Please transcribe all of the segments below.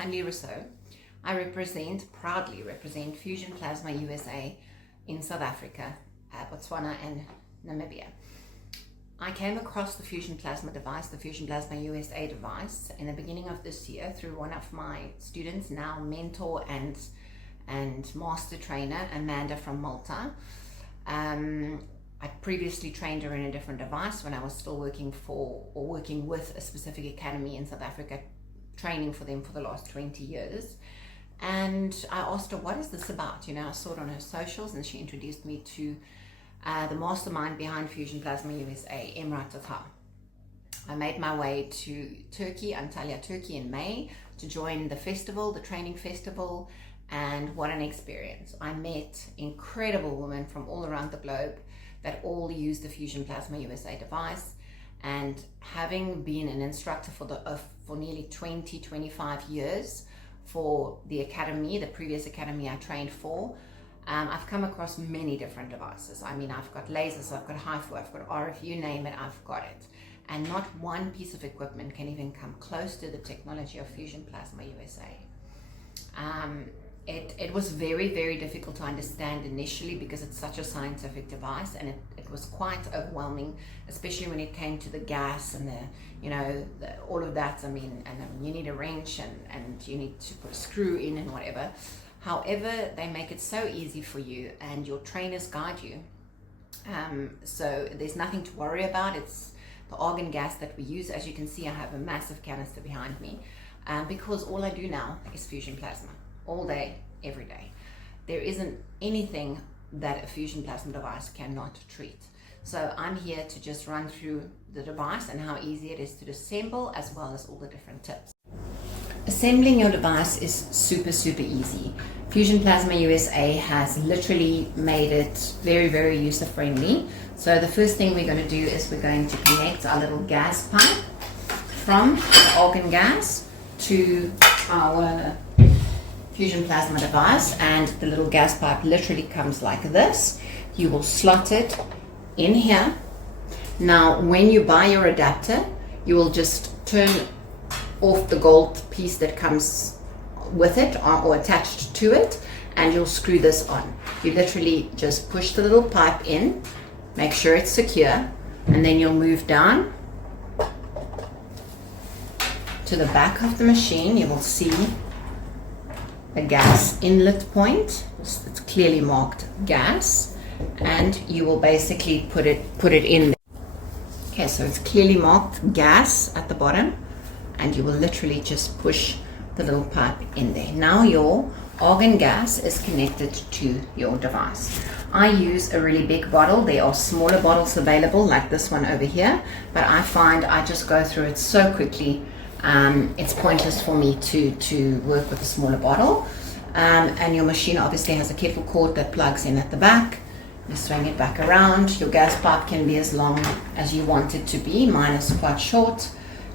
Hanli Rousseau. I proudly represent Fusion Plasma USA in South Africa, Botswana and Namibia. I came across the Fusion Plasma device, the Fusion Plasma USA device, in the beginning of this year through one of my students, now mentor and master trainer, Amanda from Malta. I previously trained her in a different device when I was still working with a specific academy in South Africa, training for them for the last 20 years. And I asked her, what is this about? You know, I saw it on her socials and she introduced me to the mastermind behind Fusion Plasma USA, Emrah Tatar. I made my way to Turkey, Antalya, Turkey in May to join the festival, the training festival, and what an experience. I met incredible women from all around the globe that all use the Fusion Plasma USA device. And having been an instructor for nearly 25 years for the academy, the previous academy I trained for, I've come across many different devices. I mean, I've got lasers, I've got HIFU, I've got RF, you name it, I've got it. And not one piece of equipment can even come close to the technology of Fusion Plasma USA. It was very, very difficult to understand initially because it's such a scientific device, and it was quite overwhelming, especially when it came to the gas and all of that. I mean, you need a wrench and you need to put a screw in and whatever. However, they make it so easy for you and your trainers guide you. So there's nothing to worry about. It's the argon gas that we use. As you can see, I have a massive canister behind me because all I do now is Fusion Plasma. All day, every day. There isn't anything that a Fusion Plasma device cannot treat. So I'm here to just run through the device and how easy it is to assemble, as well as all the different tips. Assembling your device is super, super easy. Fusion Plasma USA has literally made it very, very user friendly. So the first thing we're going to do is we're going to connect our little gas pipe from the argon gas to our Fusion Plasma device, and the little gas pipe literally comes like this. You will slot it in here. Now when you buy your adapter, you will just turn off the gold piece that comes with it or attached to it, and you'll screw this on. You literally just push the little pipe in, make sure it's secure, and then you'll move down to the back of the machine. You will see a gas inlet point. It's clearly marked gas, and you will basically put it in there. Okay, so it's clearly marked gas at the bottom, and you will literally just push the little pipe in there. Now your argon gas is connected to your device. I use a really big bottle. There are smaller bottles available like this one over here, but I find I just go through it so quickly. It's pointless for me to work with a smaller bottle. And your machine obviously has a kettle cord that plugs in at the back. You swing it back around. Your gas pipe can be as long as you want it to be. Mine is quite short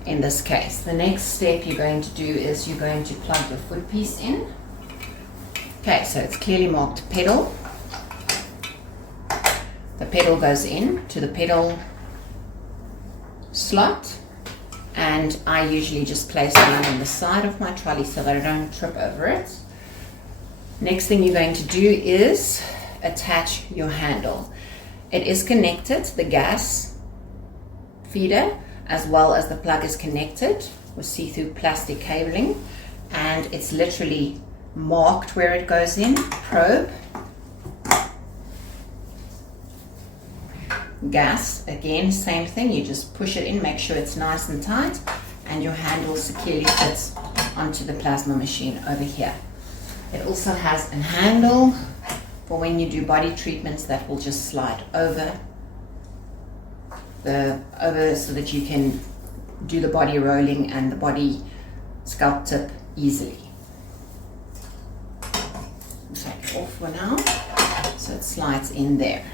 in this case. The next step you're going to do is you're going to plug your foot piece in. Okay, so it's clearly marked pedal. The pedal goes in to the pedal slot, and I usually just place it on the side of my trolley so that I don't trip over it. Next thing you're going to do is attach your handle. It is connected, the gas feeder, as well as the plug is connected with see-through plastic cabling, and it's literally marked where it goes in. Probe, gas, again same thing, you just push it in, make sure it's nice and tight, and your handle securely fits onto the plasma machine over here. It also has a handle for when you do body treatments that will just slide over so that you can do the body rolling and the body scalp tip easily. Take it off for now, so it slides in there.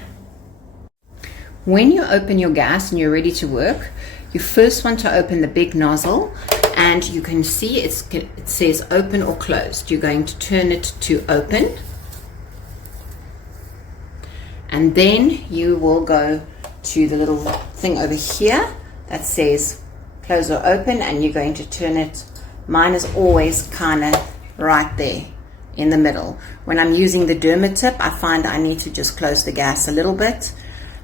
When you open your gas and you're ready to work, you first want to open the big nozzle, and you can see it says open or closed. You're going to turn it to open, and then you will go to the little thing over here that says close or open, and you're going to turn it Mine is always kind of right there in the middle. When I'm using the derma tip, I find I need to just close the gas a little bit.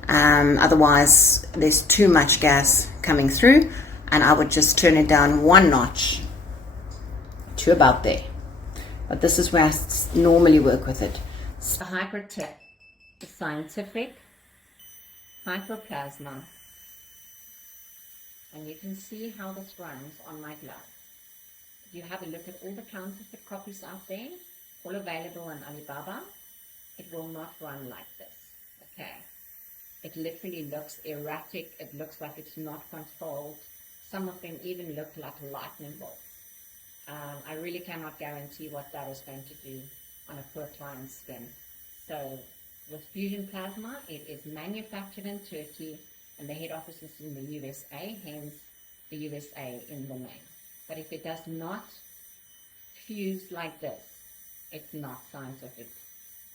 Otherwise, there's too much gas coming through, and I would just turn it down one notch to about there. But this is where I normally work with it. The hyper tip, the scientific hyperplasma, and you can see how this runs on my glove. If you have a look at all the counterfeit copies out there, all available on Alibaba, it will not run like this. Okay, it literally looks erratic. It looks like it's not controlled. Some of them even look like lightning bolts. I really cannot guarantee what that is going to do on a poor client's skin. So with Fusion Plasma, it is manufactured in Turkey and the head office is in the USA, hence the USA in the name. But if it does not fuse like this, it's not scientific,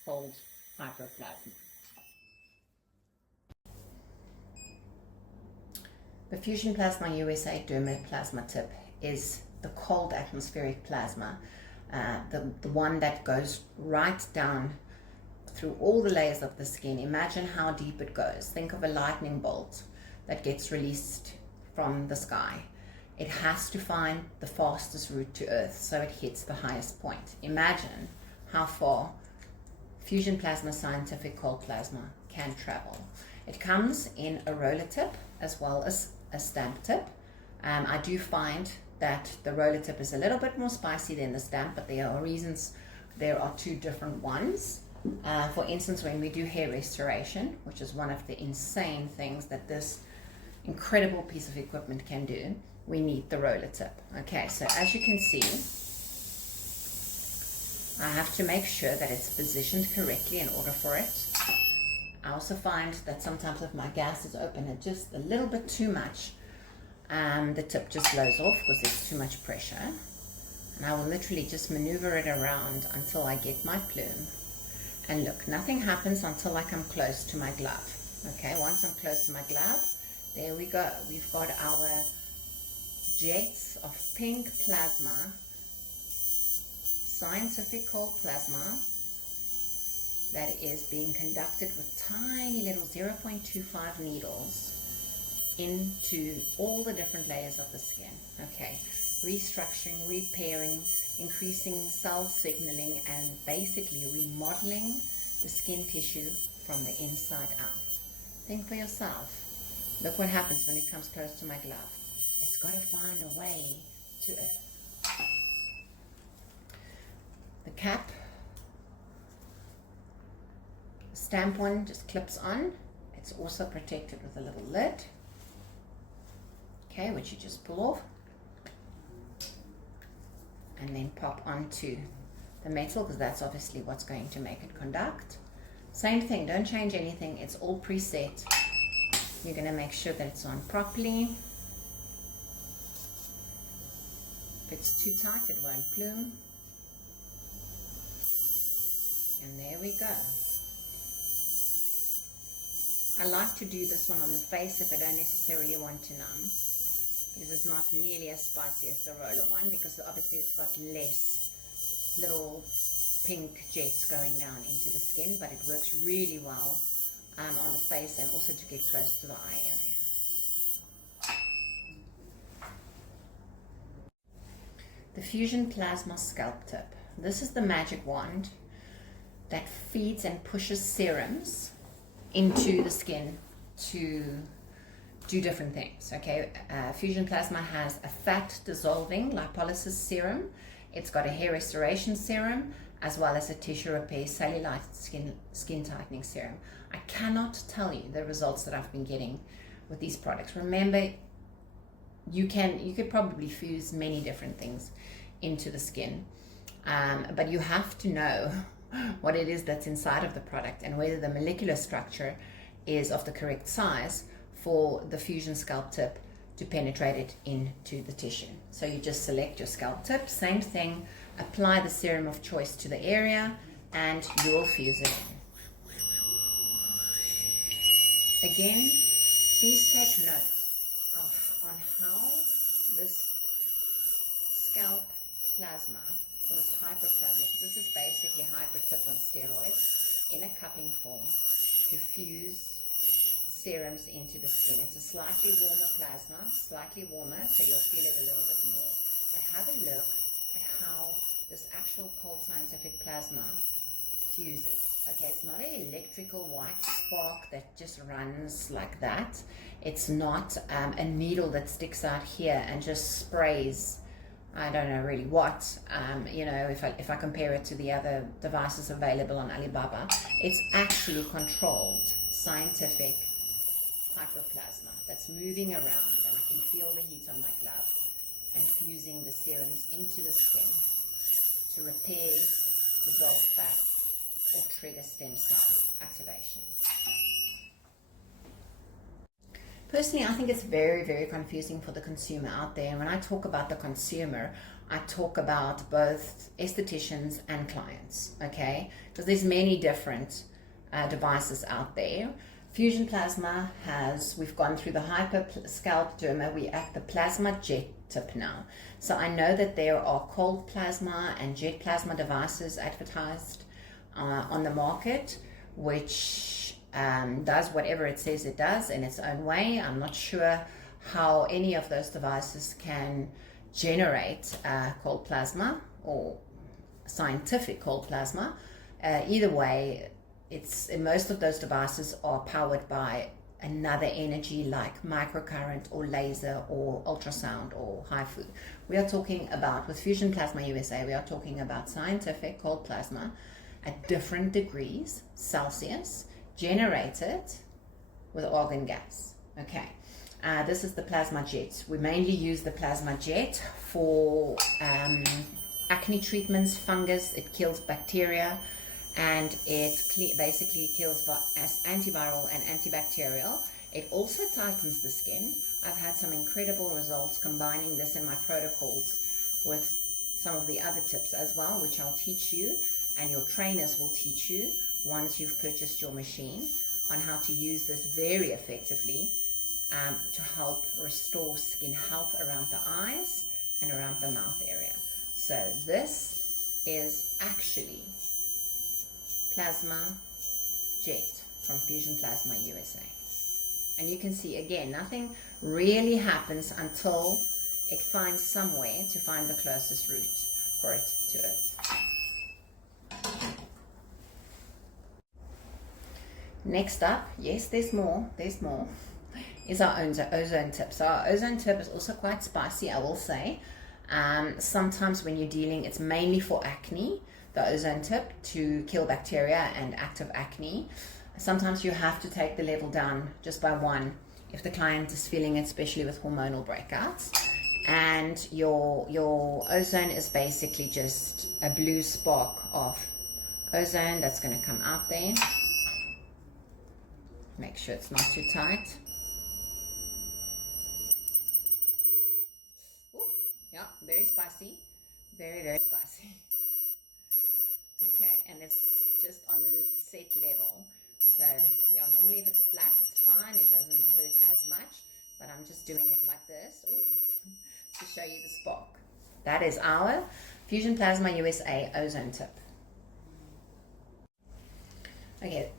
cold hyperplasma. The Fusion Plasma USA Derma Plasma Tip is the cold atmospheric plasma, the one that goes right down through all the layers of the skin. Imagine how deep it goes. Think of a lightning bolt that gets released from the sky. It has to find the fastest route to Earth, so it hits the highest point. Imagine how far Fusion Plasma Scientific Cold Plasma can travel. It comes in a roller tip as well as a stamp tip. I do find that the roller tip is a little bit more spicy than the stamp, but there are reasons. There are two different ones. For instance, when we do hair restoration, which is one of the insane things that this incredible piece of equipment can do, we need the roller tip. Okay, so as you can see, I have to make sure that it's positioned correctly in order for it. I also find that sometimes if my gas is open and just a little bit too much, the tip just blows off because there's too much pressure. And I will literally just maneuver it around until I get my plume. And look, nothing happens until I come close to my glove. Okay, once I'm close to my glove, there we go. We've got our jets of pink plasma, scientific cold plasma, that is being conducted with tiny little 0.25 needles into all the different layers of the skin. Okay, restructuring, repairing, increasing cell signaling, and basically remodeling the skin tissue from the inside out. Think for yourself. Look what happens when it comes close to my glove. It's got to find a way to Earth. The cap, the stamp one just clips on. It's also protected with a little lid. Okay, which you just pull off and then pop onto the metal, because that's obviously what's going to make it conduct. Same thing, don't change anything, it's all preset. You're going to make sure that it's on properly. If it's too tight, it won't plume. And there we go. I like to do this one on the face if I don't necessarily want to numb, because it's not nearly as spicy as the roller one, because obviously it's got less little pink jets going down into the skin, but it works really well on the face and also to get close to the eye area. The Fusion Plasma Scalp Tip. This is the magic wand that feeds and pushes serums into the skin to do different things. Okay, Fusion Plasma has a fat dissolving lipolysis serum. It's got a hair restoration serum, as well as a tissue repair cellulite skin tightening serum. I cannot tell you the results that I've been getting with these products. Remember, you could probably fuse many different things into the skin, but you have to know what it is that's inside of the product and whether the molecular structure is of the correct size for the Fusion Scalp Tip to penetrate it into the tissue. So you just select your scalp tip, same thing, apply the serum of choice to the area, and you will fuse it in. Again, please take note on how this scalp plasma, or this hyperplasma. This is basically hypertip on steroids in a cupping form to fuse serums into the skin. It's a slightly warmer plasma, slightly warmer, so you'll feel it a little bit more. But have a look at how this actual cold scientific plasma fuses. Okay, it's not an electrical white spark that just runs like that. It's not a needle that sticks out here and just sprays, I don't know really what, you know, if I compare it to the other devices available on Alibaba. It's actually controlled scientific hyperplasma that's moving around, and I can feel the heat on my glove and fusing the serums into the skin to repair dissolved fat or trigger stem cell activation. Personally, I think it's very, very confusing for the consumer out there. And when I talk about the consumer, I talk about both estheticians and clients, okay? Because there's many different devices out there. Fusion Plasma we've gone through the Hyper Scalp Derma, we're at the Plasma Jet tip now. So I know that there are cold plasma and jet plasma devices advertised on the market, which does whatever it says it does in its own way. I'm not sure how any of those devices can generate cold plasma or scientific cold plasma. Either way, most of those devices are powered by another energy like microcurrent or laser or ultrasound or HIFU. We are talking about, with Fusion Plasma USA, we are talking about scientific cold plasma at different degrees Celsius, generated with argon gas. Okay, this is the plasma jet. We mainly use the plasma jet for acne treatments, fungus. It kills bacteria, and it basically kills as antiviral and antibacterial. It also tightens the skin. I've had some incredible results combining this in my protocols with some of the other tips as well, which I'll teach you, and your trainers will teach you once you've purchased your machine, on how to use this very effectively to help restore skin health around the eyes and around the mouth area. So this is actually Plasma Jet from Fusion Plasma USA. And you can see again, nothing really happens until it finds somewhere to find the closest route for it to Earth. Next up, yes, there's more, is our ozone tip. So our ozone tip is also quite spicy, I will say. Sometimes when you're dealing, it's mainly for acne, the ozone tip, to kill bacteria and active acne. Sometimes you have to take the level down just by 1 if the client is feeling it, especially with hormonal breakouts. And your ozone is basically just a blue spark of ozone that's going to come out there. Make sure it's not too tight. Ooh, yeah, very spicy. Very, very spicy. Okay, and it's just on the set level. So, yeah, normally if it's flat, it's fine. It doesn't hurt as much. But I'm just doing it like this. Ooh, to show you the spark. That is our Fusion Plasma USA ozone tip. Okay.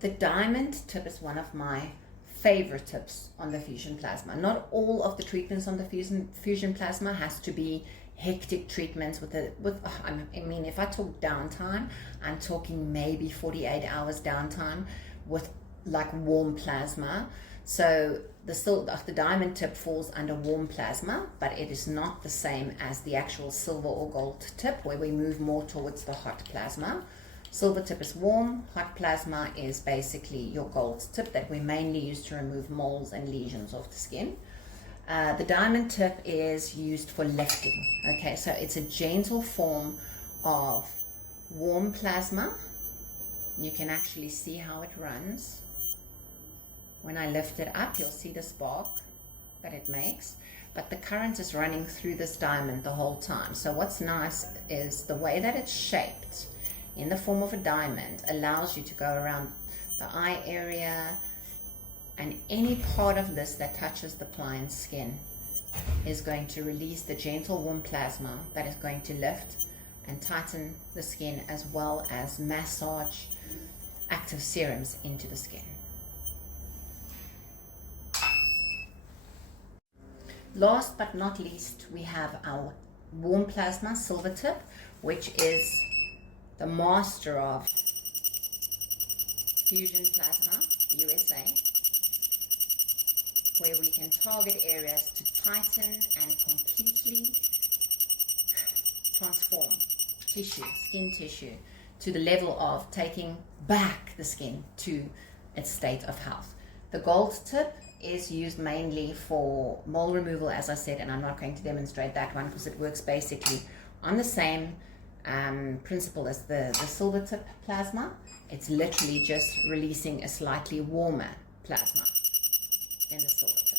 The diamond tip is one of my favorite tips on the Fusion Plasma. Not all of the treatments on the Fusion Plasma has to be hectic treatments I mean, if I talk downtime, I'm talking maybe 48 hours downtime with like warm plasma. So the diamond tip falls under warm plasma, but it is not the same as the actual silver or gold tip, where we move more towards the hot plasma. Silver tip is warm, hot plasma is basically your gold tip that we mainly use to remove moles and lesions off the skin. The diamond tip is used for lifting. Okay, so it's a gentle form of warm plasma. You can actually see how it runs. When I lift it up, you'll see the spark that it makes, but the current is running through this diamond the whole time. So what's nice is the way that it's shaped in the form of a diamond allows you to go around the eye area and any part of this that touches the client's skin is going to release the gentle warm plasma that is going to lift and tighten the skin, as well as massage active serums into the skin. Last but not least, we have our warm plasma silver tip, which is the master of Fusion Plasma USA, where we can target areas to tighten and completely transform tissue, skin tissue, to the level of taking back the skin to its state of health. The gold tip is used mainly for mole removal, as I said, and I'm not going to demonstrate that one because it works basically on the same principle as the silver tip plasma. It's literally just releasing a slightly warmer plasma than the silver tip.